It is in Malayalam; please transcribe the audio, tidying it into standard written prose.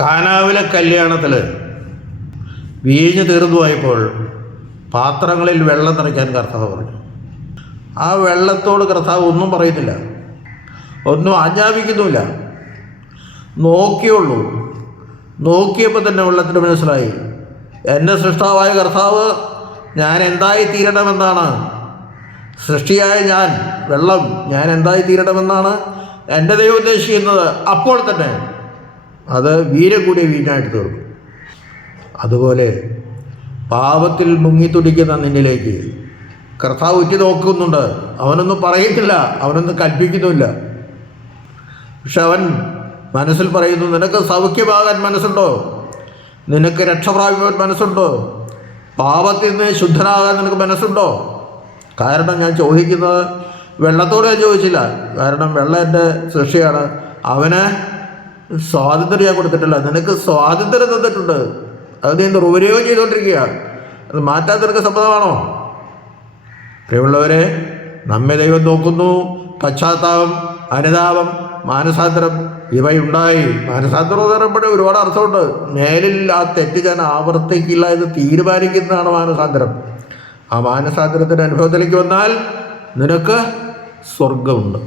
കാനാവിലെ കല്യാണത്തിൽ വീഞ്ഞ് തീർന്നു പോയപ്പോൾ പാത്രങ്ങളിൽ വെള്ളം നിറയ്ക്കാൻ കർത്താവ് പറഞ്ഞു. ആ വെള്ളത്തോട് കർത്താവ് ഒന്നും പറയുന്നില്ല, ഒന്നും ആജ്ഞാപിക്കുന്നുമില്ല. നോക്കിയുള്ളൂ. നോക്കിയപ്പോൾ തന്നെ വെള്ളത്തിന് മനസ്സിലായി, എൻ്റെ സൃഷ്ടാവായ കർത്താവ് ഞാൻ എന്തായി തീരണമെന്നാണ്, സൃഷ്ടിയായ ഞാൻ വെള്ളം ഞാൻ എന്തായി തീരണമെന്നാണ് എൻ്റെ ദൈവം ഉദ്ദേശിക്കുന്നത്. അപ്പോൾ തന്നെ അത് വീര്യം കൂടിയ വീഞ്ഞായിട്ട് തീർന്നു. അതുപോലെ പാപത്തിൽ മുങ്ങിത്തുടിക്കുന്ന നിന്നിലേക്ക് കർത്താവ് ഉറ്റി നോക്കുന്നുണ്ട്. അവനൊന്നും പറയുന്നില്ല, അവനൊന്നും കൽപ്പിക്കുന്നുമില്ല. പക്ഷെ അവൻ മനസ്സിൽ പറയുന്നു, നിനക്ക് സൗഖ്യമാകാൻ മനസ്സുണ്ടോ? നിനക്ക് രക്ഷ പ്രാപിക്കാൻ മനസ്സുണ്ടോ? പാപത്തിൽ നിന്ന് ശുദ്ധനാകാൻ നിനക്ക് മനസ്സുണ്ടോ? കാരണം ഞാൻ ചോദിക്കുന്നത് വെള്ളത്തോട് ഞാൻ ചോദിച്ചില്ല, കാരണം വെള്ളം എൻ്റെ സൃഷ്ടിയാണ്. അവന് സ്വാതന്ത്ര്യം ഞാൻ കൊടുത്തിട്ടില്ല, നിനക്ക് സ്വാതന്ത്ര്യം തന്നിട്ടുണ്ട്. അത് നീ ദുർവിനിയോഗം ചെയ്തുകൊണ്ടിരിക്കുക. അത് മാറ്റാൻ നിനക്ക് സമ്മതമാണോ? പ്രിയമുള്ളവരെ, നമ്മെ ദൈവം നോക്കുന്നു. പശ്ചാത്താപം, അനുതാപം, മാനസാന്തരം ഇവയുണ്ടായി. മാനസാന്തരം എന്ന് പറയുമ്പോൾ ഒരുപാട് അർത്ഥമുണ്ട്. മേലിൽ ആ തെറ്റ് ഞാൻ ആവർത്തിക്കില്ല എന്ന് തീരുമാനിക്കുന്നതാണ് മാനസാന്തരം. ആ മാനസാന്തരത്തിൻ്റെ അനുഭവത്തിലേക്ക് വന്നാൽ നിനക്ക് സ്വർഗമുണ്ട്.